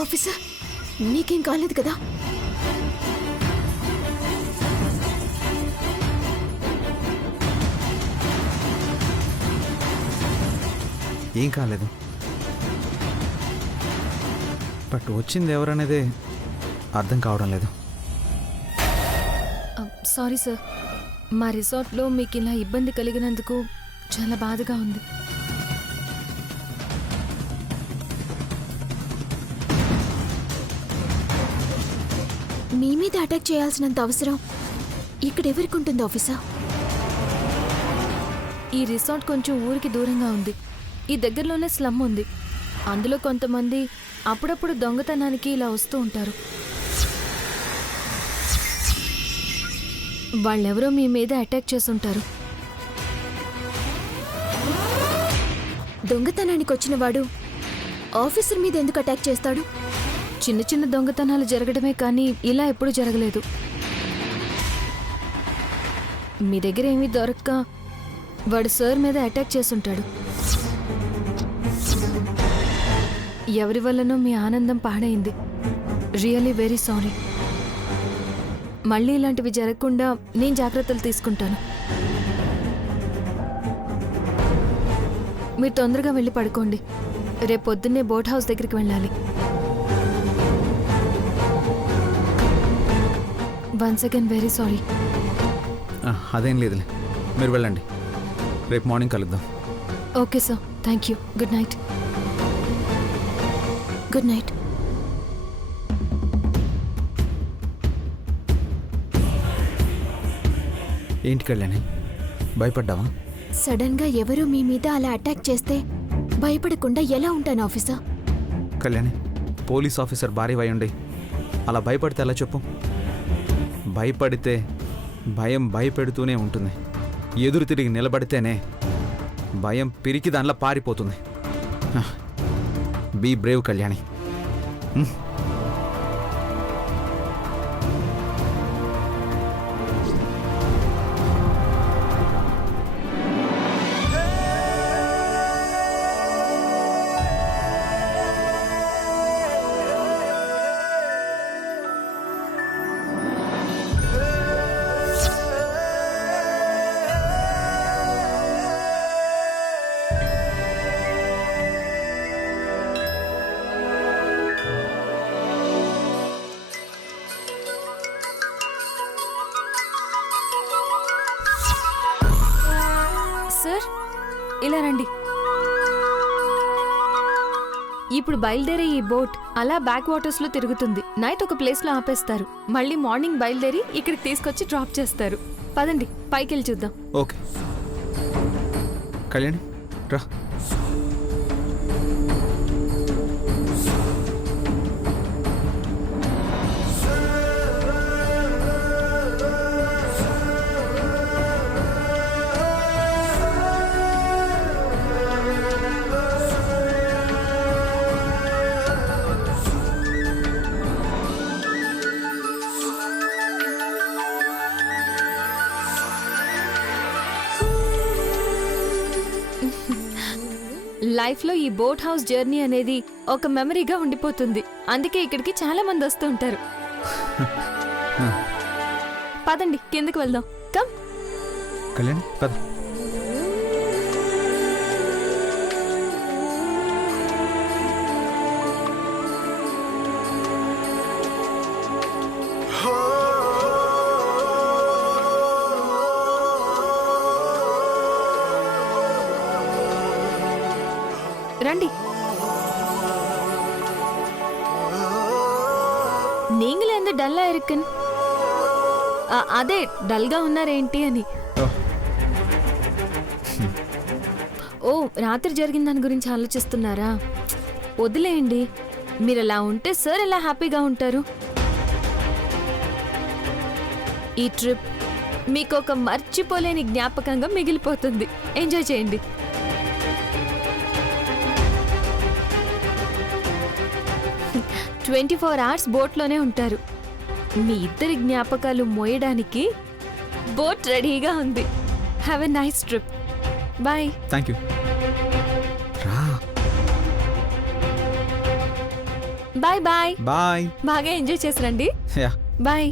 Officer, నీకేం కాలేదు కదా? ఏం కాలేదు, బట్ వచ్చింది ఎవరనేదే అర్థం కావడం లేదు. సారీ సార్, మా రిసార్ట్లో మీకు ఇలా ఇబ్బంది కలిగినందుకు చాలా బాధగా ఉంది. మీ మీద అటాక్ చేయాల్సినంత అవసరం ఇక్కడెవరికి ఉంటుంది ఆఫీసర్? ఈ రిసార్ట్ కొంచెం ఊరికి దూరంగా ఉంది. ఈ దగ్గరలోనే స్లమ్ ఉంది. అందులో కొంతమంది అప్పుడప్పుడు దొంగతనానికి ఇలా వస్తూ ఉంటారు. వాళ్ళెవరో మీ మీద అటాక్ చేసుంటారు. దొంగతనానికి వచ్చిన వాడు ఆఫీసర్ మీద ఎందుకు అటాక్ చేస్తాడు? చిన్న చిన్న దొంగతనాలు జరగడమే కానీ ఇలా ఎప్పుడూ జరగలేదు. మీ దగ్గర ఏమీ దొరక్క వాడు సార్ మీద అటాక్ చేసుంటాడు. ఎవరి వల్లనో మీ ఆనందం పాడైంది. Really very sorry. మళ్ళీ ఇలాంటివి జరగకుండా నేను జాగ్రత్తలు తీసుకుంటాను. మీరు తొందరగా వెళ్ళి పడుకోండి. రేపు పొద్దున్నే బోట్ హౌస్ దగ్గరికి వెళ్ళాలి. Once again very sorry. అదేం లేదులే, మీరు వెళ్ళండి. రేపు మార్నింగ్ కలుద్దాం. Okay sir, thank you. Good night. Good night. ఏంటి కళ్యాణి, భయపడ్డావా? సడన్గా ఎవరో మీ మీద అలా అటాక్ చేస్తే భయపడకుండా ఎలా ఉంటాను ఆఫీసర్? కళ్యాణి, పోలీస్ ఆఫీసర్ భార్య అయి ఉండి అలా భయపడితే ఎలా చెప్పు? భయపడితే భయం భయపెడుతూనే ఉంటుంది. ఎదురు తిరిగి నిలబడితేనే భయం పిరికి దానిలో పారిపోతుంది. Be Brave Kalyani. సార్, ఇలా రండి. ఇప్పుడు బయలుదేరే ఈ బోట్ అలా బ్యాక్ వాటర్స్ లో తిరుగుతుంది. నైట్ ఒక ప్లేస్ లో ఆపేస్తారు. మళ్ళీ మార్నింగ్ బయలుదేరి ఇక్కడికి తీసుకొచ్చి డ్రాప్ చేస్తారు. పదండి, పైకి వెళ్ళి చూద్దాం. ఓకే కళ్యాణి, రా. లైఫ్లో ఈ బోట్ హౌస్ జర్నీ అనేది ఒక మెమరీగా ఉండిపోతుంది. అందుకే ఇక్కడికి చాలా మంది వస్తూ ఉంటారు. పదండి, కిందకి వెళ్దాం. కమ్. కళ్యాణి, పద. రండి. நீங்களே ఎంత డల్లా ఇరుక్కన్? అదే డల్గా ఉన్నారేంటి అని. ఓ, రాత్రి జరిగిన దాని గురించి ఆలోచిస్తున్నారా? వదిలేయండి. మీరు అలా ఉంటే సార్ ఎలా హ్యాపీగా ఉంటారు? ఈ ట్రిప్ మీకు ఒక మర్చిపోలేని జ్ఞాపకంగా మిగిలిపోతుంది. ఎంజాయ్ చేయండి. 24 hours బోట్లోనే ఉంటారు. మీ ఇద్దరి జ్ఞాపకాలు మోయడానికి బోట్ రెడీగా ఉంది. Have a nice trip. Bye. Thank you. రా. Bye bye. బాయ్. బాగా ఎంజాయ్ చేసిరండి. యా. బాయ్.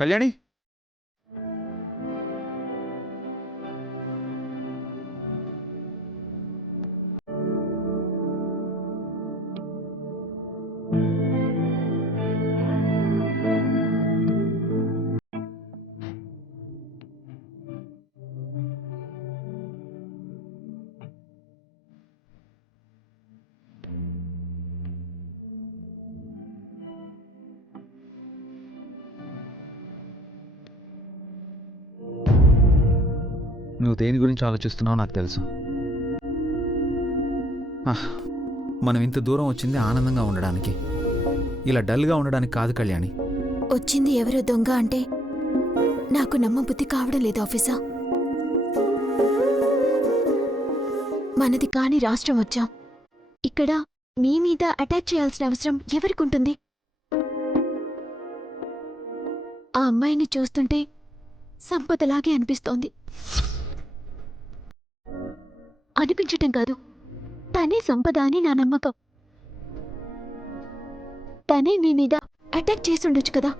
కళ్యాణి, నువ్వు దేని గురించి ఆలోచిస్తున్నావో నాకు తెలుసు. మనం ఇంత దూరం వచ్చింది ఆనందంగా ఉండడానికి, ఇలా డల్గా ఉండడానికి కాదు కళ్యాణి. వచ్చింది ఎవరో దొంగ అంటే నాకు నమ్మబుద్ధి కావడం లేదు ఆఫీసర్. మనది కాని రాష్ట్రం వచ్చాం. ఇక్కడ మీ మీద అటాక్ చేయాల్సిన అవసరం ఎవరికుంటుంది? ఆ అమ్మాయిని చూస్తుంటే సంపదలాగే అనిపిస్తోంది. అనిపించటం కాదు, తనే సంపద అని నా నమ్మకం. తనే మీ మీద అటాక్ చేసి ఉండొచ్చు కదా.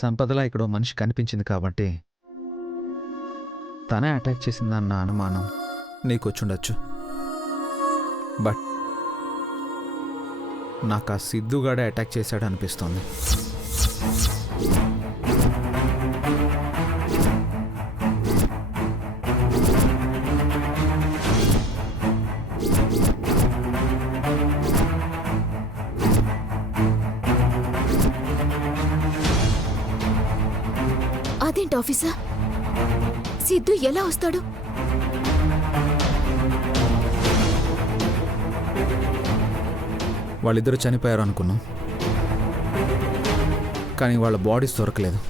సంపదలా ఇక్కడో మనిషి కనిపించింది కాబట్టి తనే అటాక్ చేసిందన్న అనుమానం నీకొచ్చుండొచ్చు. బట్ నాకు ఆ సిద్ధుగాడే అటాక్ చేశాడు అనిపిస్తోంది. అదేంటి ఆఫీసర్, సిద్ధు ఎలా వస్తాడు? వాళ్ళిద్దరూ చనిపోయారు అనుకున్నాం, కానీ వాళ్ళ బాడీస్ దొరకలేదు.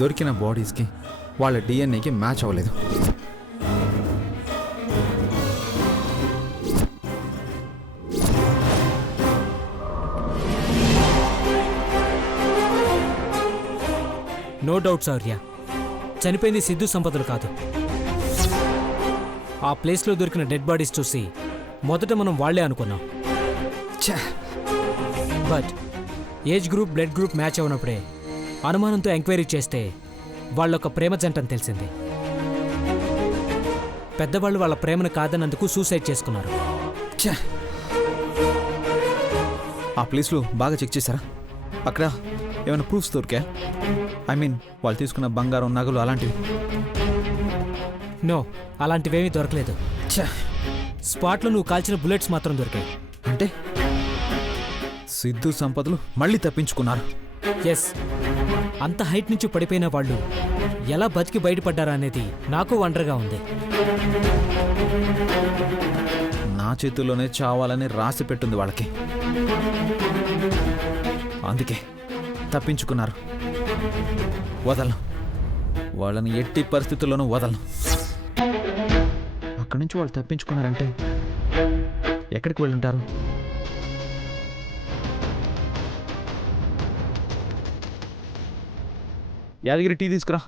దొరికిన బాడీస్కి వాళ్ళ డిఎన్ఏకి మ్యాచ్ అవ్వలేదు. నో డౌట్ సౌర్య, చనిపోయింది సిద్ధు సంపదలు కాదు. ఆ ప్లేస్లో దొరికిన డెడ్ బాడీస్ చూసి మొదట మనం వాళ్లే అనుకున్నాం. But age group blood group match అవునప్పుడే అనుమానంతో ఎంక్వైరీ చేస్తే వాళ్ళొక ప్రేమ జంటని తెలిసింది. పెద్దవాళ్ళు వాళ్ళ ప్రేమను కాదన్నందుకు సూసైడ్ చేసుకున్నారు. ఆ ప్లేస్లో బాగా చెక్ చేశారా? అక్కడ ఏమైనా ప్రూఫ్స్ దొరికా? ఐ మీన్ వాళ్ళు తీసుకున్న బంగారం, నగలు అలాంటివి? నో, అలాంటివేమీ దొరకలేదు. స్పాట్లో నువ్వు కాల్చిన బుల్లెట్స్ మాత్రం దొరికాయి. అంటే సిద్ధు సంపదలు మళ్ళీ తప్పించుకున్నారు. ఎస్, అంత హైట్ నుంచి పడిపోయిన వాళ్ళు ఎలా బతికి బయటపడ్డారా అనేది నాకు వండర్గా ఉంది. నా చేతుల్లోనే చావాలని రాసి పెట్టుంది వాళ్ళకి. అందుకే తప్పించుకున్నారు. వదలను, వాళ్ళని ఎట్టి పరిస్థితుల్లోనూ వదలను. అక్కడి నుంచి వాళ్ళు తప్పించుకున్నారంటే ఎక్కడికి వెళ్ళుంటారు? యాదగిరి టీ తీసుకురా.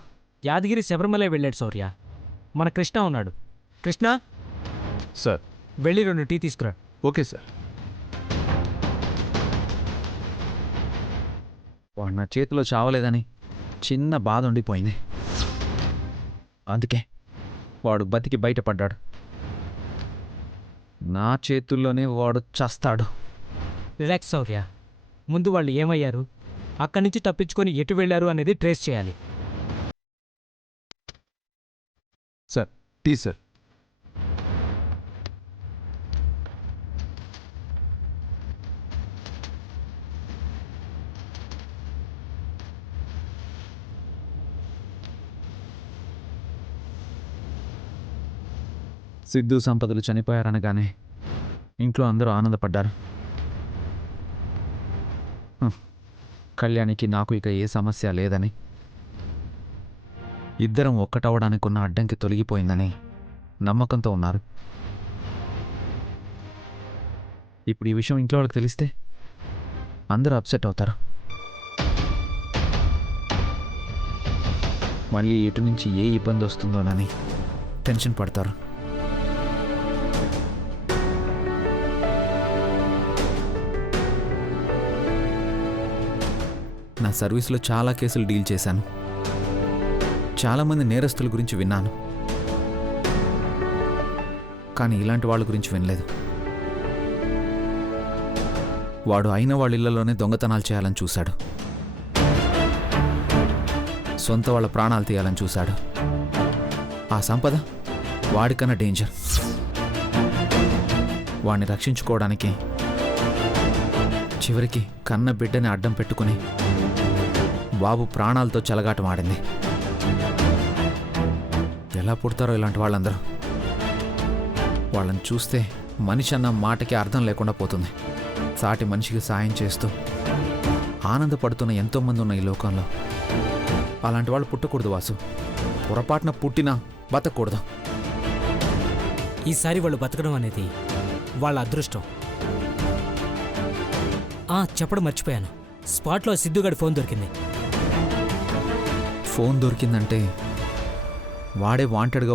యాదగిరి శబరిమల వెళ్ళాడు శౌర్య. మన కృష్ణ ఉన్నాడు. కృష్ణ, సార్. వెళ్ళి 2 టీ తీసుకురా. Okay sir. వాడు నా చేతిలో చావలేదని చిన్న బాధ ఉండిపోయింది. అందుకే వాడు బతికి బయటపడ్డాడు. నా చేతుల్లోనే వాడు చస్తాడు. రిలాక్స్ శౌర్య. ముందు వాళ్ళు ఏమయ్యారు, అక్కడి నుంచి తప్పించుకొని ఎటు వెళ్ళారు అనేది ట్రేస్ చేయాలి. Sir, tea sir. సిద్ధు సంపదలు చనిపోయారనగానే ఇంట్లో అందరూ ఆనందపడ్డారు. కళ్యాణికి నాకు ఇక ఏ సమస్య లేదని, ఇద్దరం ఒక్కటవడానికి ఉన్న అడ్డంకి తొలగిపోయిందని నమ్మకంతో ఉన్నారు. ఇప్పుడు ఈ విషయం ఇంట్లో వాళ్ళకి తెలిస్తే అందరూ అప్సెట్ అవుతారు. మళ్ళీ ఇటు నుంచి ఏ ఇబ్బంది వస్తుందోనని టెన్షన్ పడతారు. నా సర్వీస్లో చాలా కేసులు డీల్ చేశాను. చాలామంది నేరస్తుల గురించి విన్నాను, కానీ ఇలాంటి వాళ్ళ గురించి వినలేదు. వాడు అయిన వాళ్ళ ఇళ్లలోనే దొంగతనాలు చేయాలని చూశాడు. సొంత వాళ్ళ ప్రాణాలు తీయాలని చూశాడు. ఆ సంపద వాడికన్నా డేంజర్. వాడిని రక్షించుకోవడానికి చివరికి కన్న బిడ్డని అడ్డం పెట్టుకుని బాబు ప్రాణాలతో చెలగాటమాడింది. ఎలా పుడతారో ఇలాంటి వాళ్ళందరూ. వాళ్ళని చూస్తే మనిషి అన్న మాటకి అర్థం లేకుండా పోతుంది. సాటి మనిషికి సాయం చేస్తూ ఆనందపడుతున్న ఎంతోమంది ఉన్న ఈ లోకంలో అలాంటి వాళ్ళు పుట్టకూడదు వాసు. పొరపాటున పుట్టినా బతకూడదు. ఈసారి వాళ్ళు బతకడం అనేది వాళ్ళ అదృష్టం. చెప్పడం మర్చిపోయాను, స్పాట్లో సిద్ధుగాడి ఫోన్ దొరికింది. ఫోన్ దొరికిందంటే వాడే వాంటెడ్గా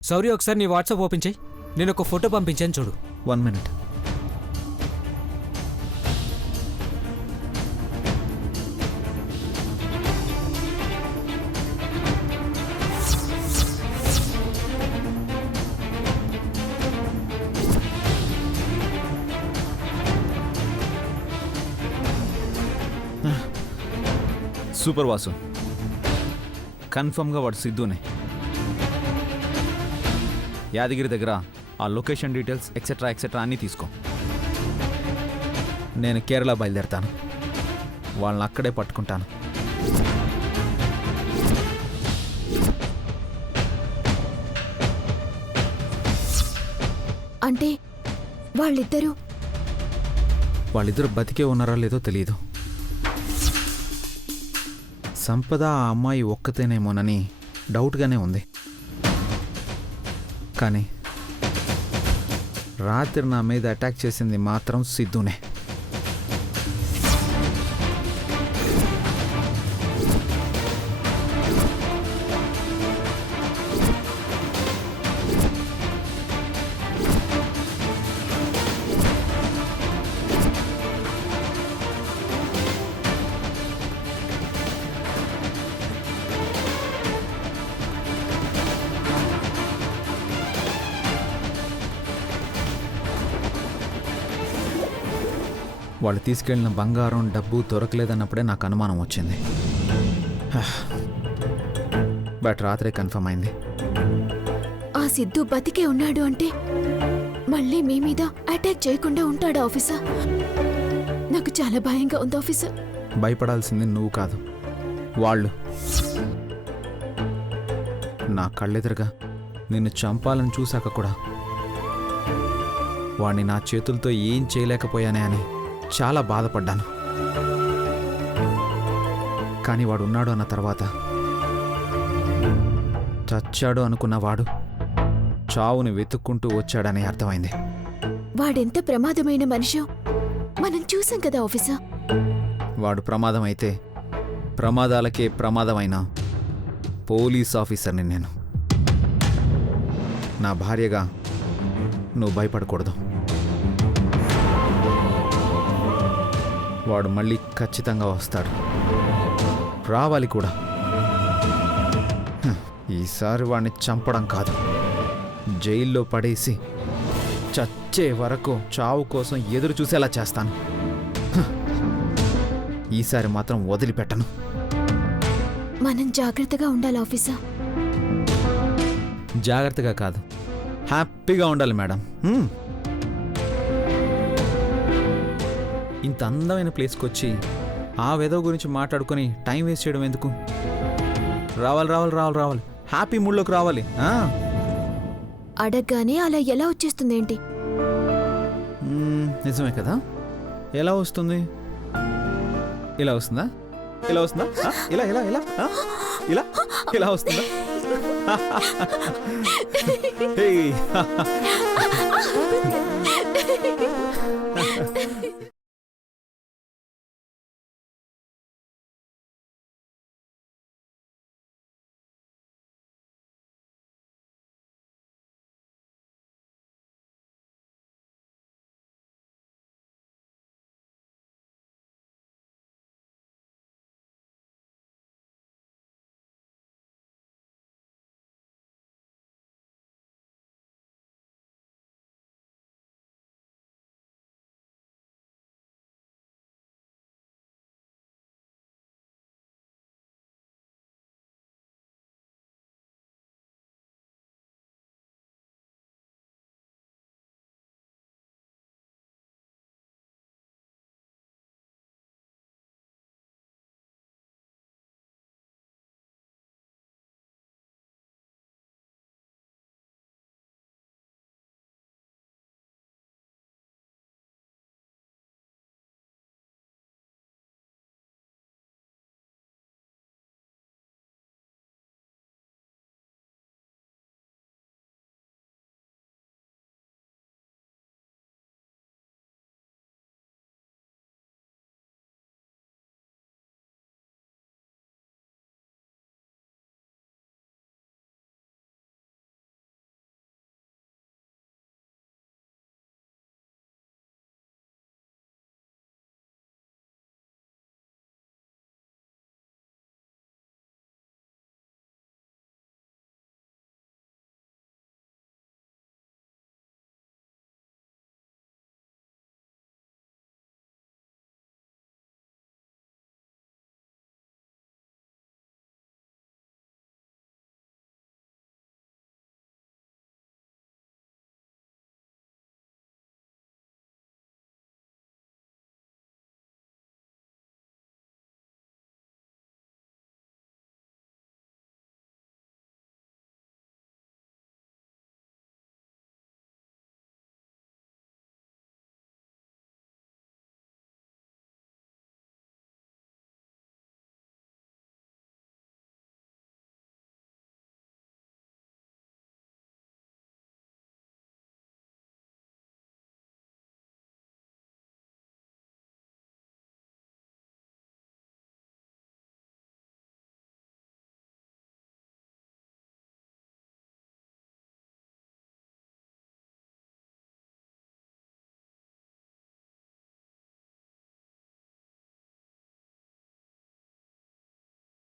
శౌర్య, ఒకసారి నీ వాట్సాప్ ఓపెన్ చేయి. నేను ఒక ఫోటో పంపించాను చూడు. 1 minute. సూపర్ వాసు, కన్ఫర్మ్గా వాడు సిద్ధునే. యాదగిరి దగ్గర ఆ లొకేషన్ డీటెయిల్స్ ఎక్సెట్రా అన్నీ తీసుకో. నేను కేరళ బయలుదేరతాను. వాళ్ళని అక్కడే పట్టుకుంటాను. అంటే వాళ్ళిద్దరు బతికే ఉన్నారో లేదో తెలియదు. సంపద ఆ అమ్మాయి ఒక్కతేనేమోనని డౌట్గానే ఉంది. కానీ రాత్రి నా మీద అటాక్ చేసింది మాత్రం సిద్ధునే. వాళ్ళు తీసుకెళ్ళిన బంగారం డబ్బు దొరకలేదన్నప్పుడే నాకు అనుమానం వచ్చింది. బట్ రాత్రే కన్ఫర్మ్ అయింది. ఆ సిద్ధు బతికే ఉన్నాడు అంటే మళ్ళీ మీ మీద అటాక్ చేయకుండా ఉంటాడు ఆఫీసర్. నాకు చాలా భయంగా ఉంది ఆఫీసర్. భయపడాల్సింది నువ్వు కాదు, వాళ్ళు. నా కళ్ళెదురుగా నిన్ను చంపాలని చూశాక కూడా వాణ్ణి నా చేతులతో ఏం చేయలేకపోయానే అని చాలా బాధపడ్డాను. కానీ వాడు ఉన్నాడు అన్న తర్వాత చచ్చాడు అనుకున్న వాడు చావుని వెతుక్కుంటూ వచ్చాడని అర్థమైంది. వాడెంత ప్రమాదమైన మనిషో మనం చూసాం కదా ఆఫీసర్. వాడు ప్రమాదం అయితే ప్రమాదాలకే ప్రమాదమైన పోలీస్ ఆఫీసర్ని నేను. నా భార్యగా నువ్వు భయపడకూడదు. వాడు మళ్ళీ ఖచ్చితంగా వస్తాడు, రావాలి కూడా. ఈసారి వాడిని చంపడం కాదు, జైల్లో పడేసి చచ్చే వరకు చావు కోసం ఎదురు చూసేలా చేస్తాను. ఈసారి మాత్రం వదిలిపెట్టను. మనం జాగ్రత్తగా ఉండాలి ఆఫీసర్. జాగ్రత్తగా కాదు, హ్యాపీగా ఉండాలి మేడం. ఇంత అందమైన ప్లేస్కి వచ్చి ఆ వెదవ గురించి మాట్లాడుకొని టైం వేస్ట్ చేయడం ఎందుకు? రావాలి, హ్యాపీ మూడ్లోకి రావాలి. అడగగానే అలా ఎలా వచ్చేస్తుందేంటి? నిజమే కదా. ఎలా వస్తుంది? ఇలా వస్తుందా? ఇలా వస్తుందా? ఇలా ఇలా ఇలా ఇలా ఇలా వస్తుందా?